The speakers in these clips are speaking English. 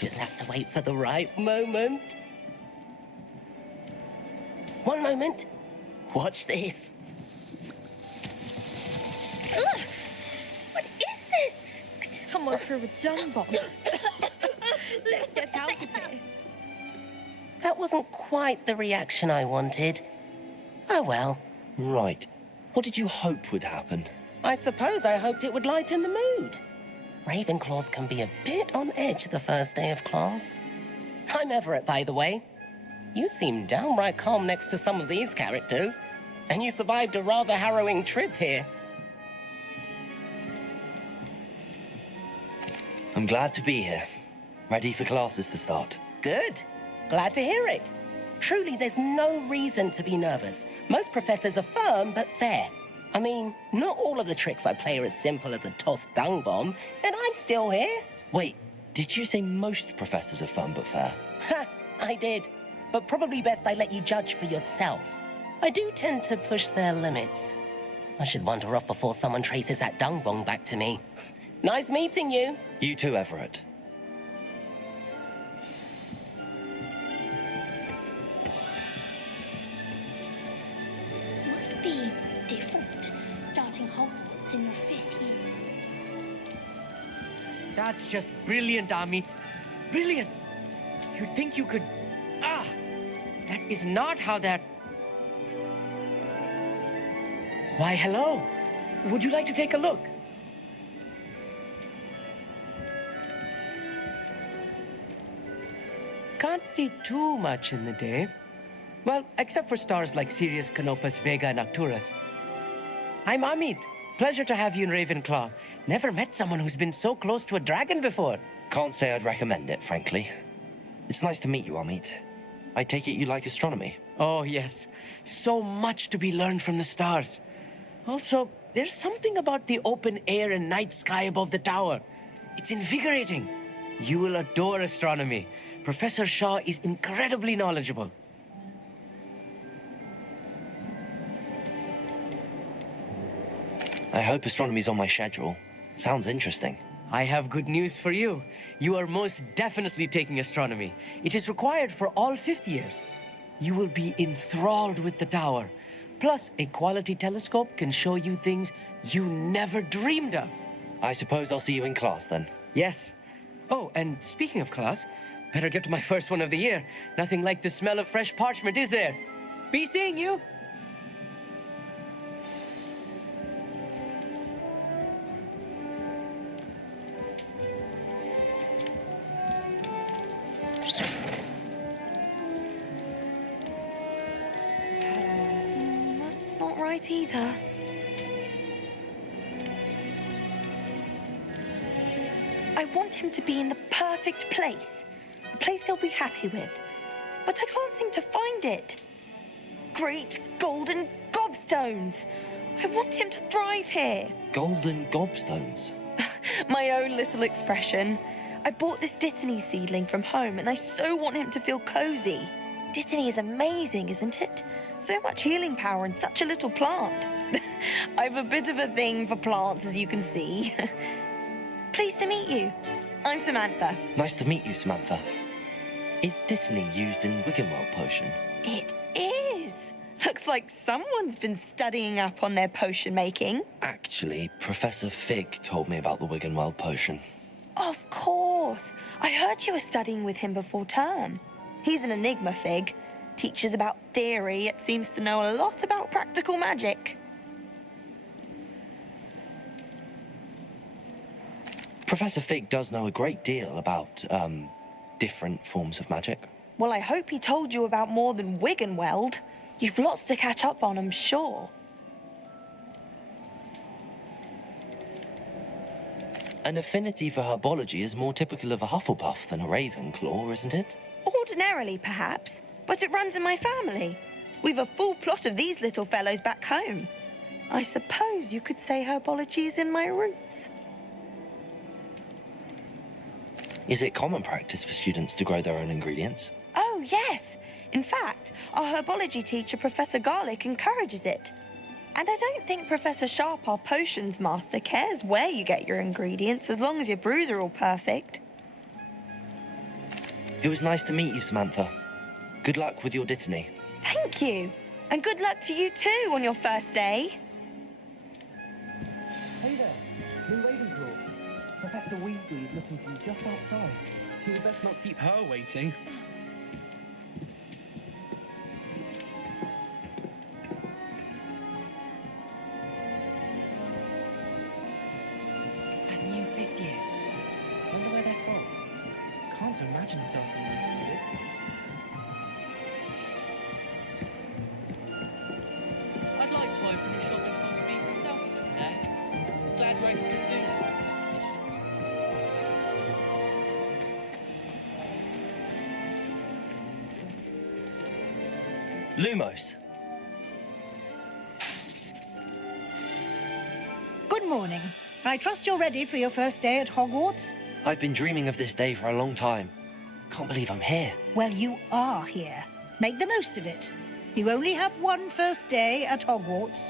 Just have to wait for the right moment. One moment. Watch this. Ugh! What is this? Someone threw a dung bomb. Let's get out of here. That wasn't quite the reaction I wanted. Oh well. Right. What did you hope would happen? I suppose I hoped it would lighten the mood. Ravenclaws can be a bit on edge the first day of class. I'm Everett, by the way. You seem downright calm next to some of these characters, and you survived a rather harrowing trip here. I'm glad to be here. Ready for classes to start. Good. Glad to hear it. Truly, there's no reason to be nervous. Most professors are firm but fair. I mean, not all of the tricks I play are as simple as a tossed dung bomb, and I'm still here. Wait, did you say most professors are fun but fair? Ha, I did. But probably best I let you judge for yourself. I do tend to push their limits. I should wander off before someone traces that dung bomb back to me. Nice meeting you. You too, Everett. Must be different starting Hogwarts in your 5th year. That's just brilliant, Amit. Brilliant! You'd think you could... that is not how that... Why, hello. Would you like to take a look? Can't see too much in the day. Well, except for stars like Sirius, Canopus, Vega, and Arcturus. I'm Amit. Pleasure to have you in Ravenclaw. Never met someone who's been so close to a dragon before. Can't say I'd recommend it, frankly. It's nice to meet you, Amit. I take it you like astronomy. Oh, yes. So much to be learned from the stars. Also, there's something about the open air and night sky above the tower. It's invigorating. You will adore astronomy. Professor Shaw is incredibly knowledgeable. I hope astronomy's on my schedule. Sounds interesting. I have good news for you. You are most definitely taking astronomy. It is required for all 5th years. You will be enthralled with the tower. Plus, a quality telescope can show you things you never dreamed of. I suppose I'll see you in class then. Yes. Oh, and speaking of class, better get to my first one of the year. Nothing like the smell of fresh parchment, is there? Be seeing you. That's not right either. I want him to be in the perfect place. A place he'll be happy with. But I can't seem to find it. Great golden gobstones! I want him to thrive here. Golden gobstones? My own little expression. I bought this Dittany seedling from home and I so want him to feel cozy. Dittany is amazing, isn't it? So much healing power in such a little plant. I've a bit of a thing for plants, as you can see. Pleased to meet you. I'm Samantha. Nice to meet you, Samantha. Is Dittany used in Wiggenweld potion? It is. Looks like someone's been studying up on their potion making. Actually, Professor Fig told me about the Wiggenweld potion. Of course. I heard you were studying with him before term. He's an enigma, Fig. Teaches about theory, yet seems to know a lot about practical magic. Professor Fig does know a great deal about, different forms of magic. Well, I hope he told you about more than Wiggenweld. You've lots to catch up on, I'm sure. An affinity for herbology is more typical of a Hufflepuff than a Ravenclaw, isn't it? Ordinarily, perhaps, but it runs in my family. We've a full plot of these little fellows back home. I suppose you could say herbology is in my roots. Is it common practice for students to grow their own ingredients? Oh, yes. In fact, our herbology teacher, Professor Garlic, encourages it. And I don't think Professor Sharp, our potions master, cares where you get your ingredients as long as your brews are all perfect. It was nice to meet you, Samantha. Good luck with your dittany. Thank you. And good luck to you too on your first day. Hey there, Blue Ravenclaw. Professor Weasley is looking for you just outside. You had best not keep her waiting. It's that new 5th year. Wonder where they're from. Can't imagine stuff from this period. I'd like to open a shop in Portsmouth myself today. Glad Rex could do this. Lumos. Good morning. I trust you're ready for your first day at Hogwarts? I've been dreaming of this day for a long time. Can't believe I'm here. Well, you are here. Make the most of it. You only have one first day at Hogwarts.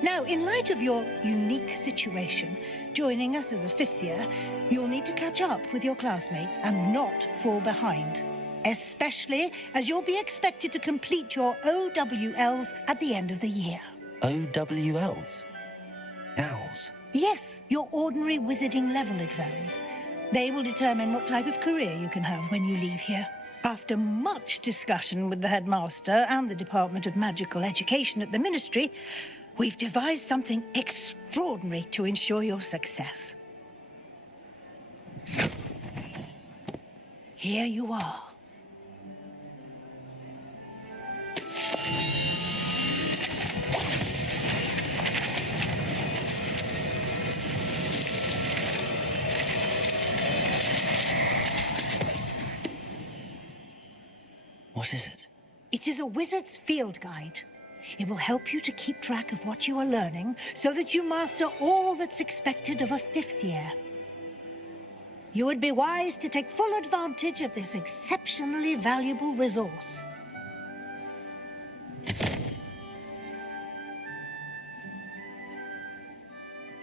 Now, in light of your unique situation, joining us as a 5th year, you'll need to catch up with your classmates and not fall behind. Especially as you'll be expected to complete your OWLs at the end of the year. OWLs? Owls? Yes, your ordinary wizarding level exams. They will determine what type of career you can have when you leave here. After much discussion with the headmaster and the Department of Magical Education at the Ministry, we've devised something extraordinary to ensure your success. Here you are. What is it? It is a wizard's field guide. It will help you to keep track of what you are learning so that you master all that's expected of a 5th year. You would be wise to take full advantage of this exceptionally valuable resource.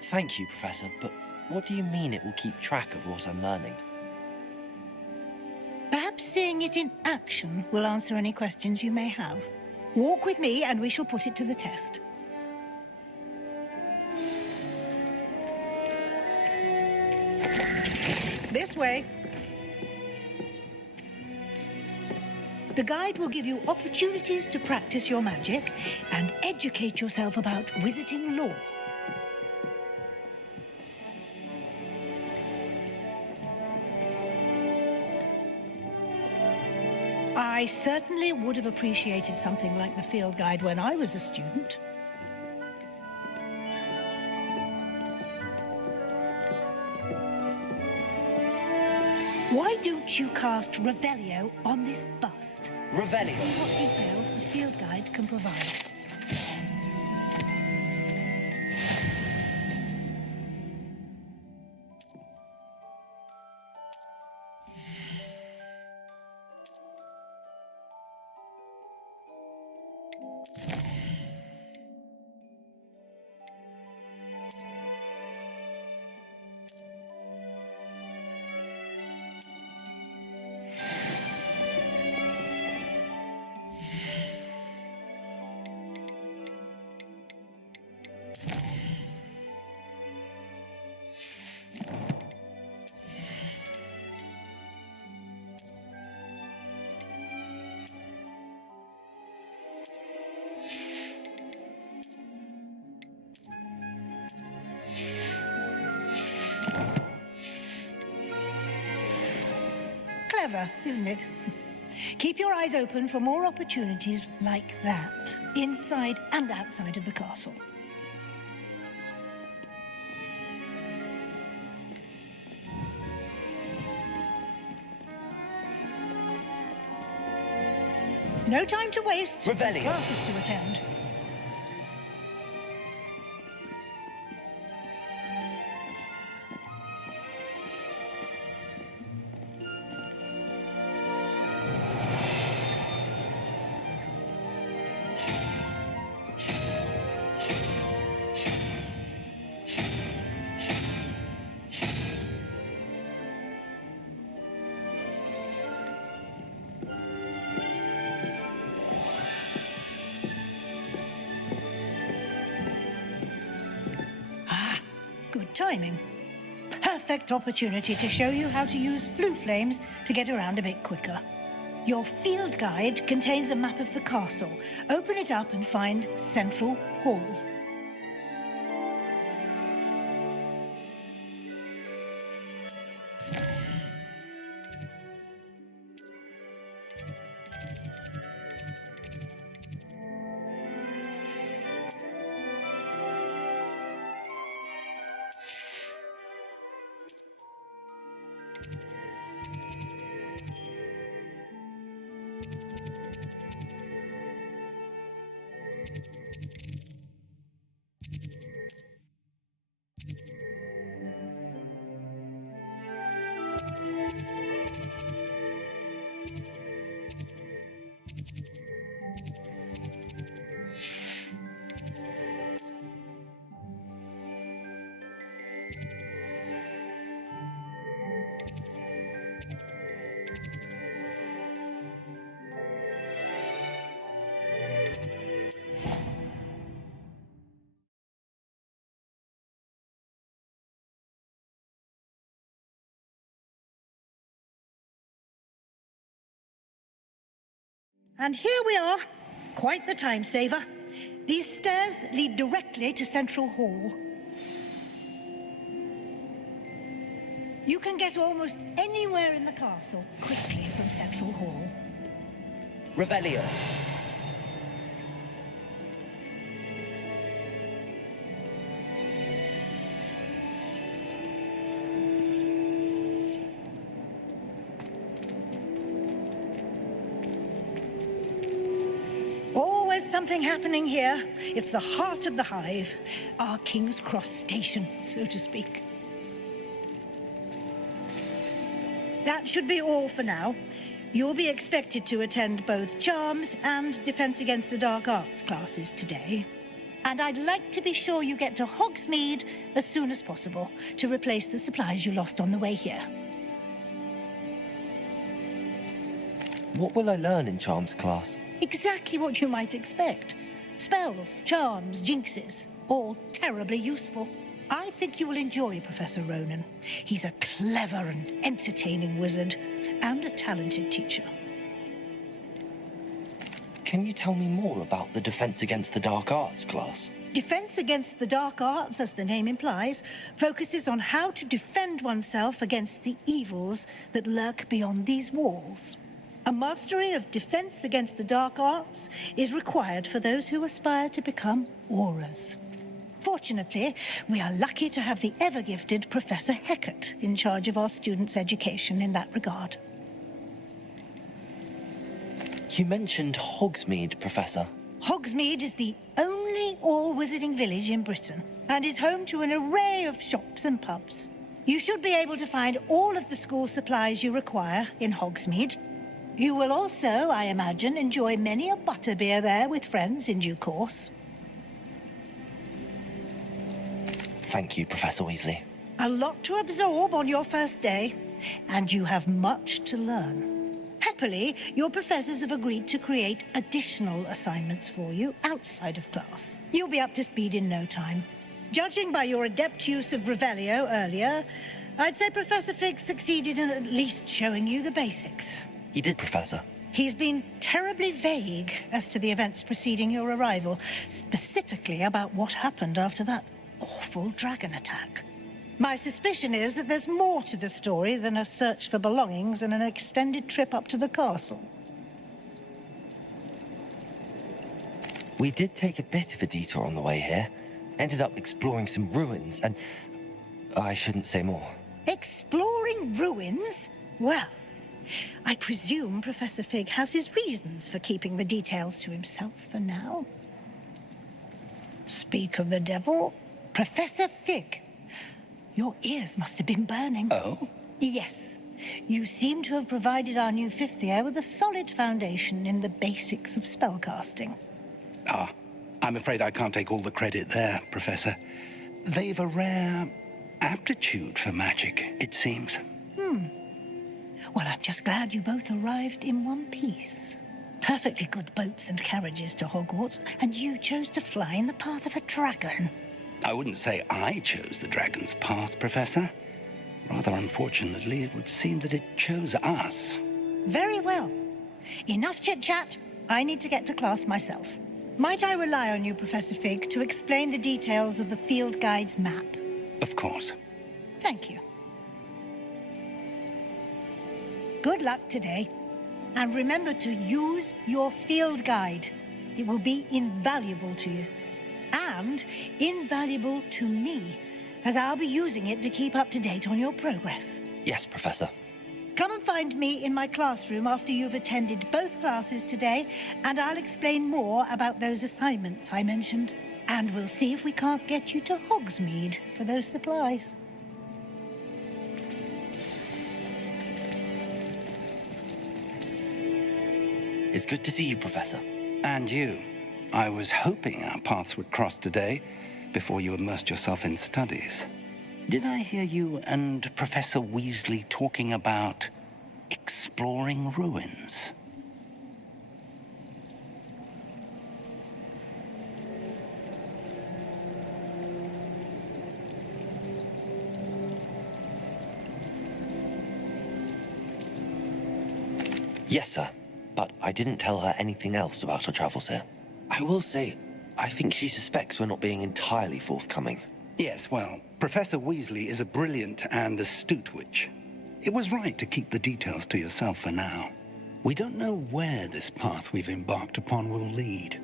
Thank you, Professor, but what do you mean it will keep track of what I'm learning? Perhaps seeing it in action will answer any questions you may have. Walk with me and we shall put it to the test. This way. The guide will give you opportunities to practice your magic and educate yourself about wizarding lore. I certainly would have appreciated something like the field guide when I was a student. Why don't you cast Revelio on this bust? Revelio? See what details the field guide can provide. Clever, isn't it? Keep your eyes open for more opportunities like that, inside and outside of the castle. No time to waste. Revelio. Classes to attend. Good timing. Perfect opportunity to show you how to use flue flames to get around a bit quicker. Your field guide contains a map of the castle. Open it up and find Central Hall. And here we are. Quite the time saver. These stairs lead directly to Central Hall. You can get almost anywhere in the castle quickly from Central Hall. Revelio. Always something happening here. It's the heart of the hive, our King's Cross station, so to speak. That should be all for now. You'll be expected to attend both Charms and Defense Against the Dark Arts classes today. And I'd like to be sure you get to Hogsmeade as soon as possible to replace the supplies you lost on the way here. What will I learn in Charms class? Exactly what you might expect. Spells, charms, jinxes, all terribly useful. I think you will enjoy Professor Ronan. He's a clever and entertaining wizard and a talented teacher. Can you tell me more about the Defense Against the Dark Arts class? Defense Against the Dark Arts, as the name implies, focuses on how to defend oneself against the evils that lurk beyond these walls. A mastery of Defense Against the Dark Arts is required for those who aspire to become auras. Fortunately, we are lucky to have the ever-gifted Professor Hecat in charge of our students' education in that regard. You mentioned Hogsmeade, Professor. Hogsmeade is the only all-wizarding village in Britain and is home to an array of shops and pubs. You should be able to find all of the school supplies you require in Hogsmeade. You will also, I imagine, enjoy many a butterbeer there with friends in due course. Thank you, Professor Weasley. A lot to absorb on your first day, and you have much to learn. Happily, your professors have agreed to create additional assignments for you outside of class. You'll be up to speed in no time. Judging by your adept use of Revelio earlier, I'd say Professor Fig succeeded in at least showing you the basics. He did, Professor. He's been terribly vague as to the events preceding your arrival, specifically about what happened after that awful dragon attack. My suspicion is that there's more to the story than a search for belongings and an extended trip up to the castle. We did take a bit of a detour on the way here. Ended up exploring some ruins and... I shouldn't say more. Exploring ruins? Well, I presume Professor Fig has his reasons for keeping the details to himself for now. Speak of the devil, Professor Fig, your ears must have been burning. Oh? Yes. You seem to have provided our new fifth year with a solid foundation in the basics of spellcasting. I'm afraid I can't take all the credit there, Professor. They've a rare aptitude for magic, it seems. Well, I'm just glad you both arrived in one piece. Perfectly good boats and carriages to Hogwarts, and you chose to fly in the path of a dragon. I wouldn't say I chose the dragon's path, Professor. Rather unfortunately, it would seem that it chose us. Very well. Enough chit-chat. I need to get to class myself. Might I rely on you, Professor Fig, to explain the details of the field guide's map? Of course. Thank you. Good luck today. And remember to use your field guide. It will be invaluable to you. And invaluable to me, as I'll be using it to keep up to date on your progress. Yes, Professor. Come and find me in my classroom after you've attended both classes today, and I'll explain more about those assignments I mentioned. And we'll see if we can't get you to Hogsmeade for those supplies. It's good to see you, Professor. And you. I was hoping our paths would cross today before you immersed yourself in studies. Did I hear you and Professor Weasley talking about exploring ruins? Yes, sir. But I didn't tell her anything else about our travels here. I will say, I think she suspects we're not being entirely forthcoming. Yes, well, Professor Weasley is a brilliant and astute witch. It was right to keep the details to yourself for now. We don't know where this path we've embarked upon will lead.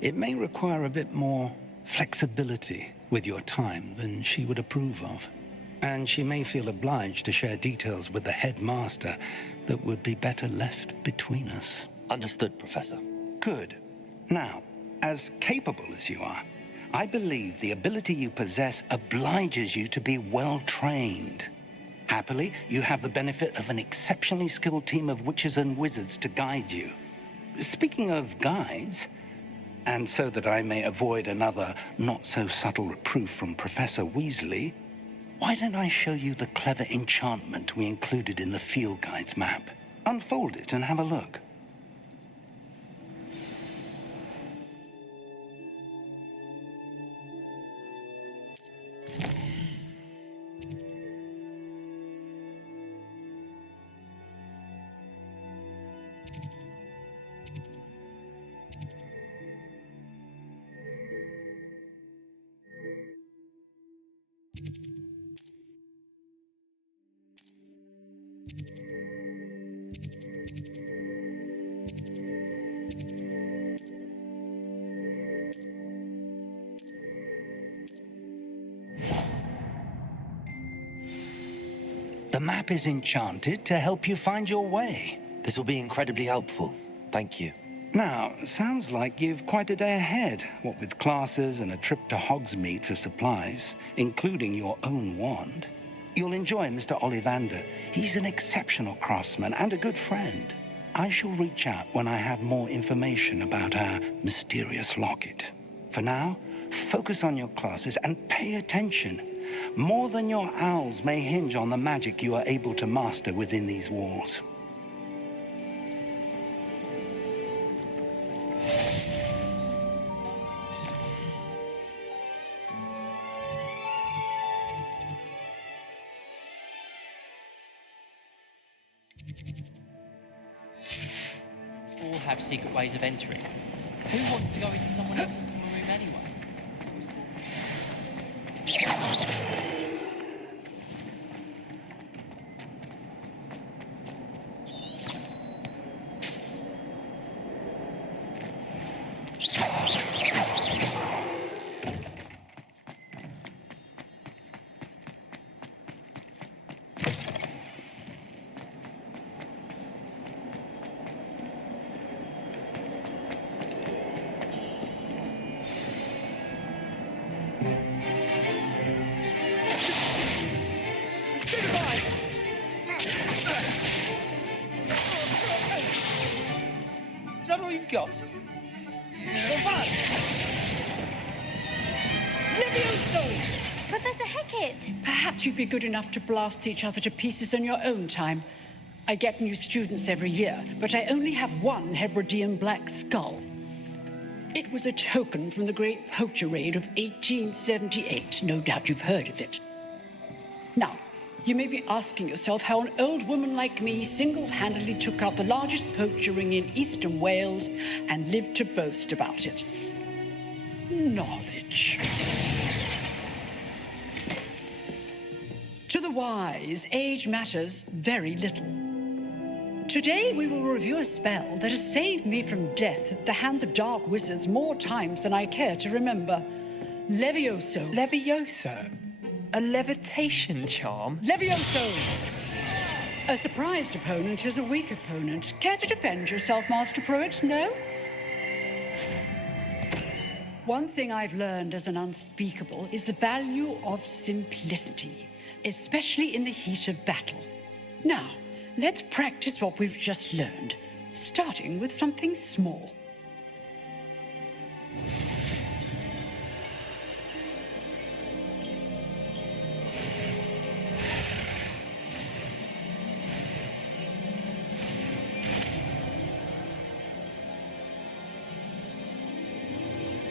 It may require a bit more flexibility with your time than she would approve of. And she may feel obliged to share details with the headmaster that would be better left between us. Understood, Professor. Good. Now, as capable as you are, I believe the ability you possess obliges you to be well-trained. Happily, you have the benefit of an exceptionally skilled team of witches and wizards to guide you. Speaking of guides, and so that I may avoid another not-so-subtle reproof from Professor Weasley, why don't I show you the clever enchantment we included in the field guide's map? Unfold it and have a look. The map is enchanted to help you find your way. This will be incredibly helpful. Thank you. Now, sounds like you've quite a day ahead, what with classes and a trip to Hogsmeade for supplies, including your own wand. You'll enjoy Mr. Ollivander. He's an exceptional craftsman and a good friend. I shall reach out when I have more information about our mysterious locket. For now, focus on your classes and pay attention. More than your owls may hinge on the magic you are able to master within these walls. All have secret ways of entering. Who wants to go into someone else's common room anyway? Is that all you've got? Professor Hecat! Perhaps you'd be good enough to blast each other to pieces in your own time. I get new students every year, but I only have one Hebridean black skull. It was a token from the Great Poacher Raid of 1878. No doubt you've heard of it. Now, you may be asking yourself how an old woman like me single-handedly took out the largest poacher ring in eastern Wales and lived to boast about it. Knowledge. To the wise, age matters very little. Today we will review a spell that has saved me from death at the hands of dark wizards more times than I care to remember. Levioso. Levioso? A levitation charm? Levioso! A surprised opponent is a weak opponent. Care to defend yourself, Master Pruitt? No? One thing I've learned as an unspeakable is the value of simplicity, especially in the heat of battle. Now, let's practice what we've just learned, starting with something small.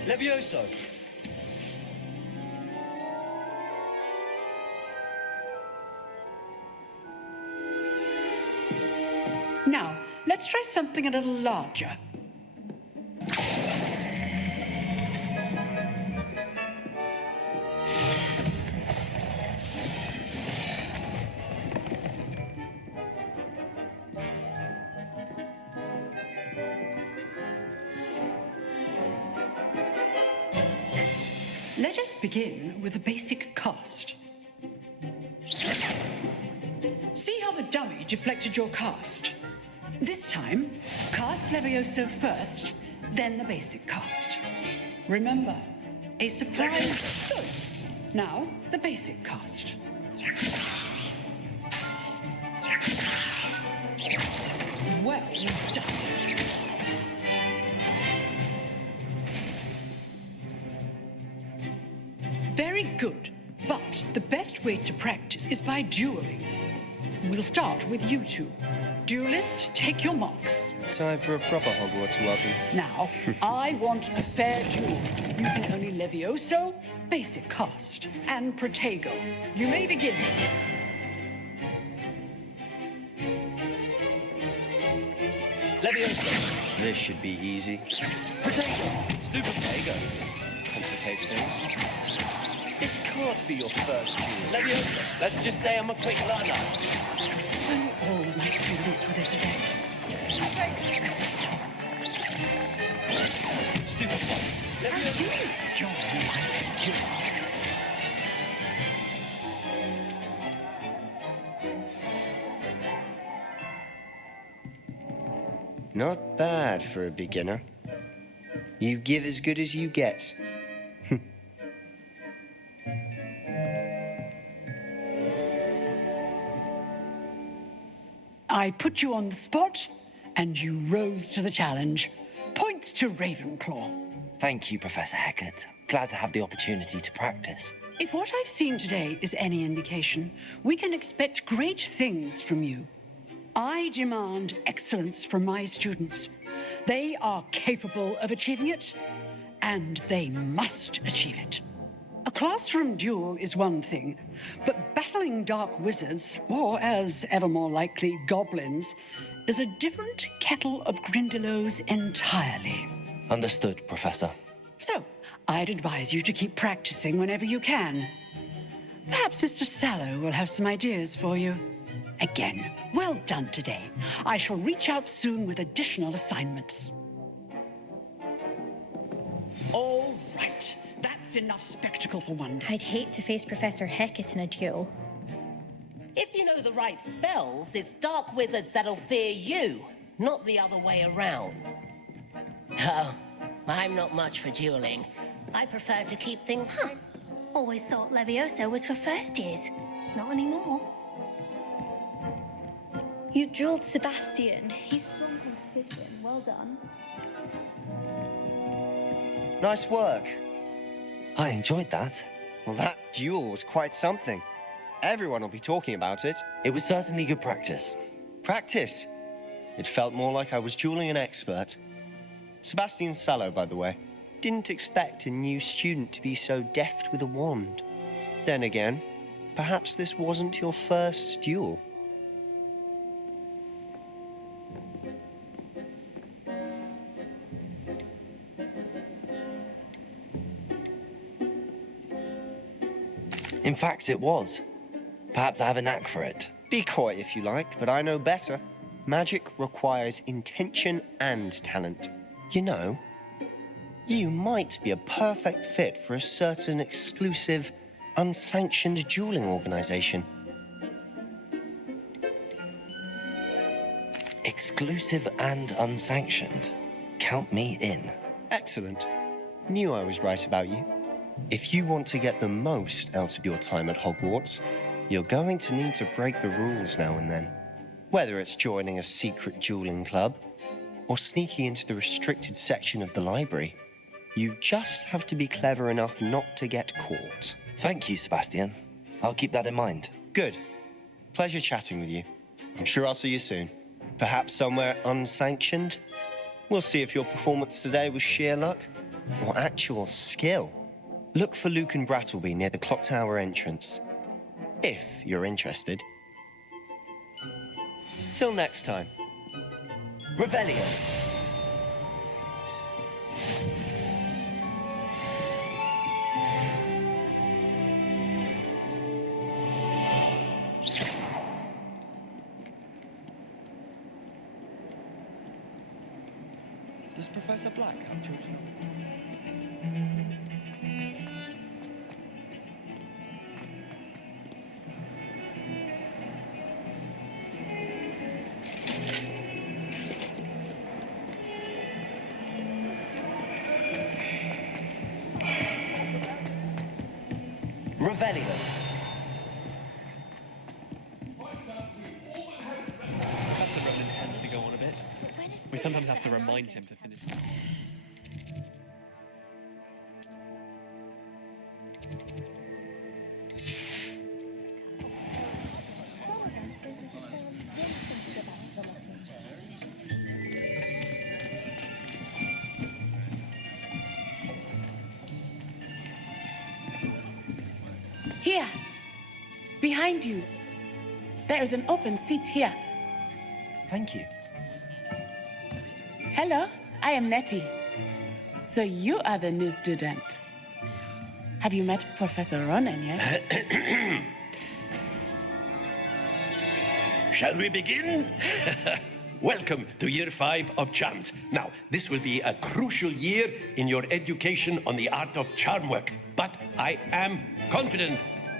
Levioso! Now, let's try something a little larger. Let us begin with the basic cast. See how the dummy deflected your cast? This time, cast Levioso first, then the basic cast. Remember, a surprise. Good. Now, the basic cast. Well done. Very good, but the best way to practice is by dueling. We'll start with you two. Duelists, take your marks. Time for a proper Hogwarts welcome. Now, I want a fair duel, using only Levioso, basic cast, and Protego. You may begin. Levioso. This should be easy. Protego! Stupid Protego. Complicates things. This can't be your first duel. Levioso! Let's just say I'm a quick learner. If only all my students for this event. Stupid one. How do you enjoy my duel? Not bad for a beginner. You give as good as you get. I put you on the spot, and you rose to the challenge. Points to Ravenclaw. Thank you, Professor Hecat. Glad to have the opportunity to practice. If what I've seen today is any indication, we can expect great things from you. I demand excellence from my students. They are capable of achieving it, and they must achieve it. A classroom duel is one thing, but battling dark wizards, or as ever more likely, goblins, is a different kettle of Grindylows entirely. Understood, Professor. So, I'd advise you to keep practicing whenever you can. Perhaps Mr. Sallow will have some ideas for you. Again, well done today. I shall reach out soon with additional assignments. All right. That's enough spectacle for one day. I'd hate to face Professor Hecat in a duel. If you know the right spells, it's dark wizards that'll fear you, not the other way around. Oh, I'm not much for dueling. I prefer to keep things... Always thought Levioso was for first years. Not anymore. You dueled Sebastian. He's strong competition. Well done. Nice work. I enjoyed that. Well, that duel was quite something. Everyone will be talking about it. It was certainly good practice. Practice? It felt more like I was dueling an expert. Sebastian Sallow, by the way. Didn't expect a new student to be so deft with a wand. Then again, perhaps this wasn't your first duel. In fact, it was. Perhaps I have a knack for it. Be coy if you like, but I know better. Magic requires intention and talent. You know, you might be a perfect fit for a certain exclusive, unsanctioned dueling organization. Exclusive and unsanctioned. Count me in. Excellent. Knew I was right about you. If you want to get the most out of your time at Hogwarts, you're going to need to break the rules now and then. Whether it's joining a secret dueling club or sneaking into the restricted section of the library, you just have to be clever enough not to get caught. Thank you, Sebastian. I'll keep that in mind. Good. Pleasure chatting with you. I'm sure I'll see you soon. Perhaps somewhere unsanctioned? We'll see if your performance today was sheer luck or actual skill. Look for Luke and Brattleby near the clock tower entrance, if you're interested. Till next time. Revelio. Does Professor Black have children? Revelio. Professor Roman tends to go on a bit. We sometimes have to remind him to finish. Here, behind you. There is an open seat here. Thank you. Hello, I am Nettie. So you are the new student. Have you met Professor Ronan yet? Shall we begin? Welcome to Year 5 of Charms. Now, this will be a crucial year in your education on the art of charm work. But I am confident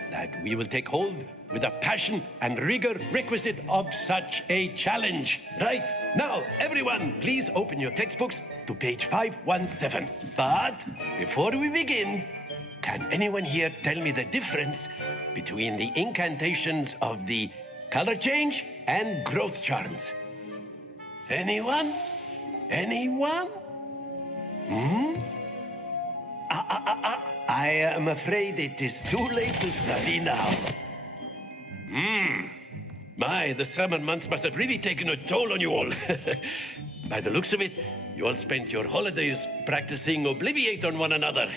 that we will take hold with the passion and rigor requisite of such a challenge. Right, now, everyone, please open your textbooks to page 517. But before we begin, can anyone here tell me the difference between the incantations of the color change and growth charms? Anyone? Anyone? I am afraid it is too late to study now. My, the summer months must have really taken a toll on you all. By the looks of it, you all spent your holidays practicing Obliviate on one another.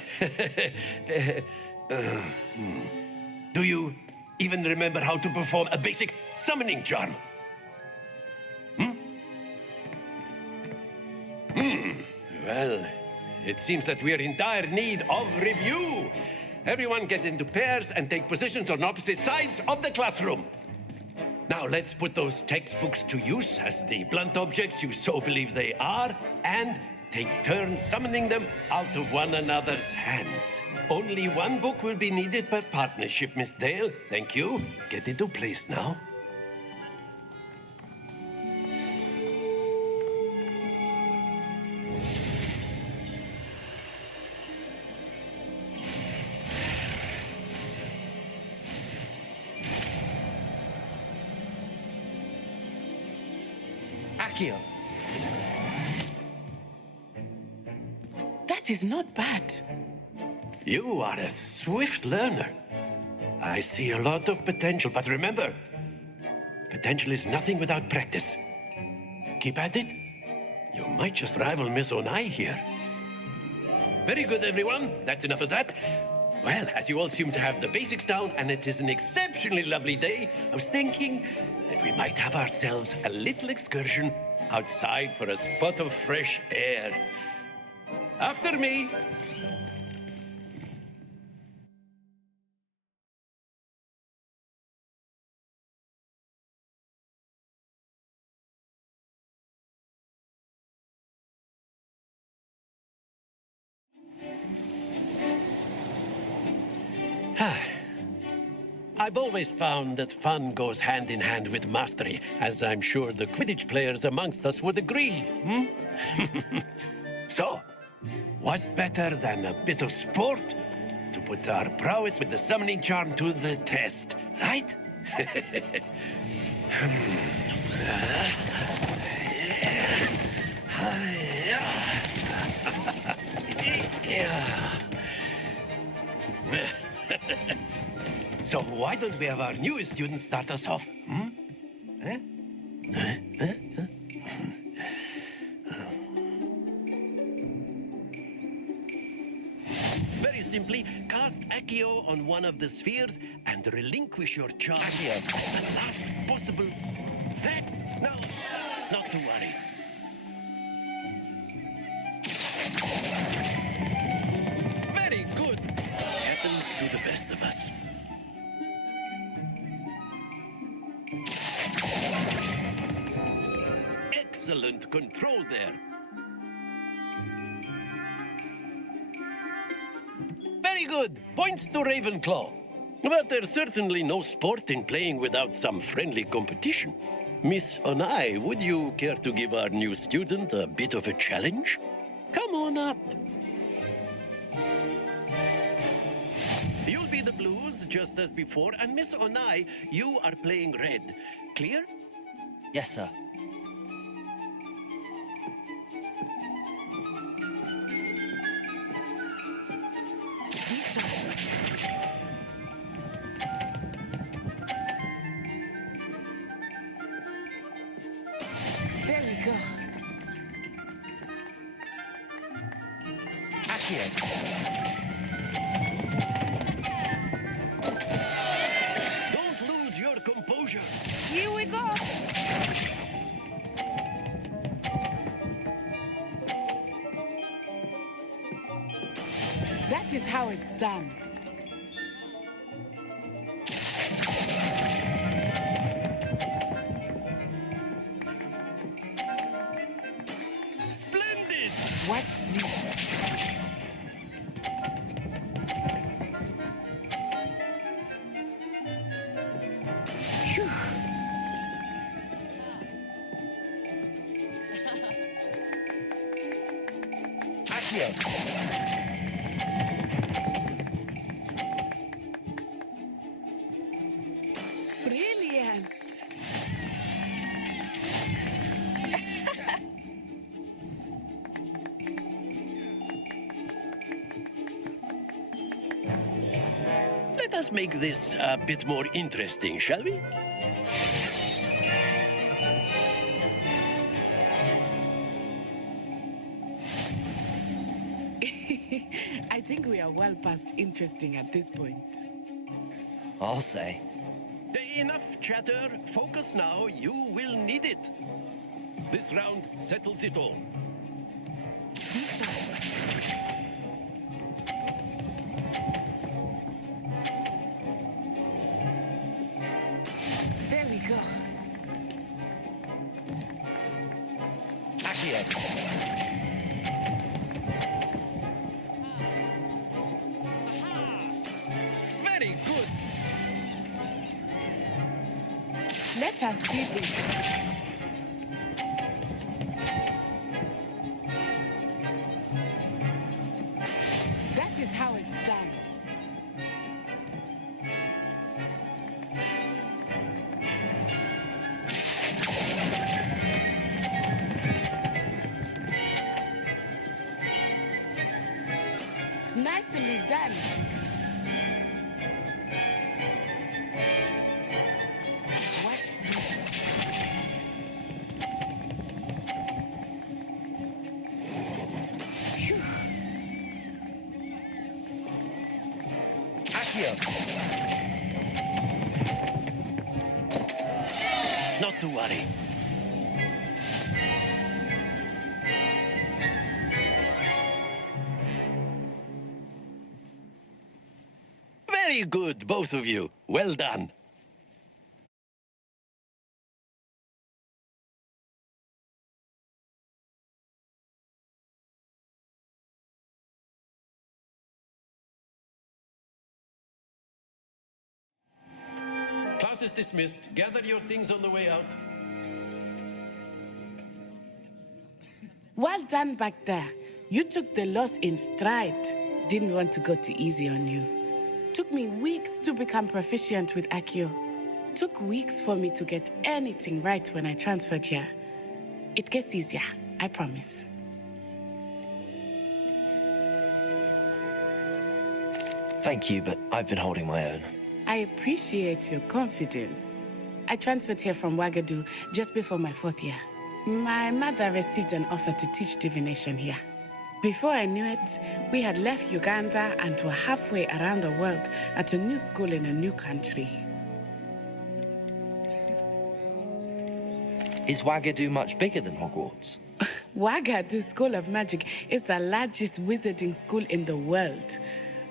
Do you even remember how to perform a basic summoning charm? Well, it seems that we are in dire need of review. Everyone get into pairs and take positions on opposite sides of the classroom. Now let's put those textbooks to use as the blunt objects you so believe they are, and take turns summoning them out of one another's hands. Only one book will be needed per partnership, Miss Dale. Thank you. Get into place now. That is not bad. You are a swift learner. I see a lot of potential, but remember, potential is nothing without practice. Keep at it. You might just rival Miss Onai here. Very good, everyone. That's enough of that. Well, as you all seem to have the basics down, and it is an exceptionally lovely day, I was thinking that we might have ourselves a little excursion outside for a spot of fresh air. After me. I've always found that fun goes hand in hand with mastery, as I'm sure the Quidditch players amongst us would agree. So, what better than a bit of sport to put our prowess with the summoning charm to the test, right? So why don't we have our newest student start us off? Very simply, cast Accio on one of the spheres and relinquish your charge. At the last possible... That? No, not to worry. Very good. Happens to the best of us. Excellent control there. Very good. Points to Ravenclaw. But there's certainly no sport in playing without some friendly competition. Miss Onai, would you care to give our new student a bit of a challenge? Come on up. You'll be the blues, just as before, and Miss Onai, you are playing red. Clear? Yes, sir. There we go. Don't lose your composure. Here we go. That is how it's done. Splendid! Watch this. Phew. Brilliant. Let us make this a bit more interesting, shall we? I think we are well past interesting at this point. I'll say. Enough chatter. Focus now. You will need it. This round settles it all. There we go. Very good. Let us see this. That is how it's done. Nicely done. Watch this. Phew. here. Not to worry. Very good, both of you. Well done. Class is dismissed. Gather your things on the way out. Well done back there. You took the loss in stride. Didn't want to go too easy on you. Took me weeks to become proficient with Accio. Took weeks for me to get anything right when I transferred here. It gets easier, I promise. Thank you, but I've been holding my own. I appreciate your confidence. I transferred here from Ouagadougou just before my 4th year. My mother received an offer to teach divination here. Before I knew it, we had left Uganda and were halfway around the world at a new school in a new country. Is Ouagadougou much bigger than Hogwarts? Ouagadougou School of Magic is the largest wizarding school in the world.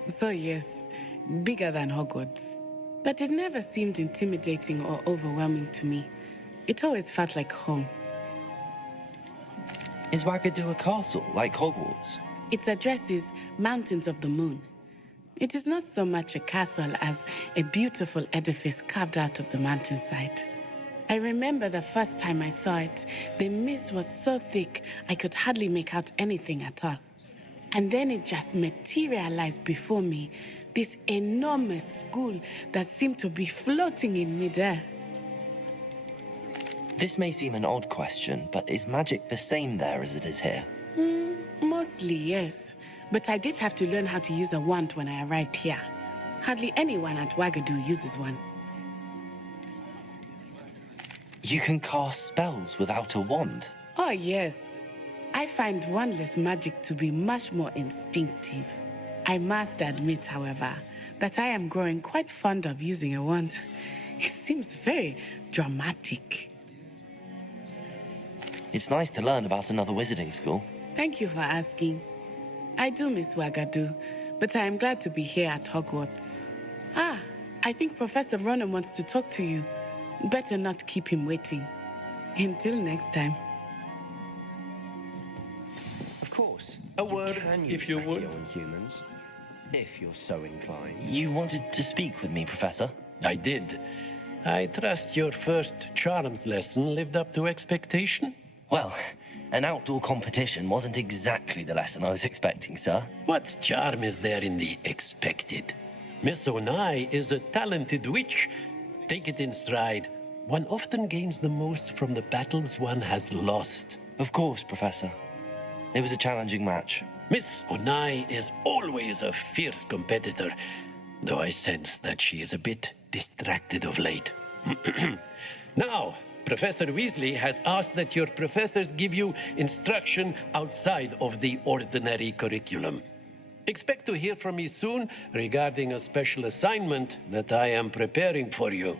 So yes, bigger than Hogwarts. But it never seemed intimidating or overwhelming to me. It always felt like home. Is Ouagadougou a castle, like Hogwarts? Its address is Mountains of the Moon. It is not so much a castle as a beautiful edifice carved out of the mountainside. I remember the first time I saw it, the mist was so thick I could hardly make out anything at all. And then it just materialized before me, this enormous school that seemed to be floating in midair. This may seem an odd question, but is magic the same there as it is here? Mostly, yes. But I did have to learn how to use a wand when I arrived here. Hardly anyone at Ouagadougou uses one. You can cast spells without a wand? Oh, yes. I find wandless magic to be much more instinctive. I must admit, however, that I am growing quite fond of using a wand. It seems very dramatic. It's nice to learn about another wizarding school. Thank you for asking. I do miss Ouagadougou, but I am glad to be here at Hogwarts. I think Professor Ronan wants to talk to you. Better not keep him waiting. Until next time. Of course. A word, if you would. On humans, if you're so inclined. You wanted to speak with me, Professor? I did. I trust your first charms lesson lived up to expectation? Well, an outdoor competition wasn't exactly the lesson I was expecting, sir. What charm is there in the expected? Miss Onai is a talented witch. Take it in stride. One often gains the most from the battles one has lost. Of course, Professor. It was a challenging match. Miss Onai is always a fierce competitor, though I sense that she is a bit distracted of late. Now, Professor Weasley has asked that your professors give you instruction outside of the ordinary curriculum. Expect to hear from me soon regarding a special assignment that I am preparing for you.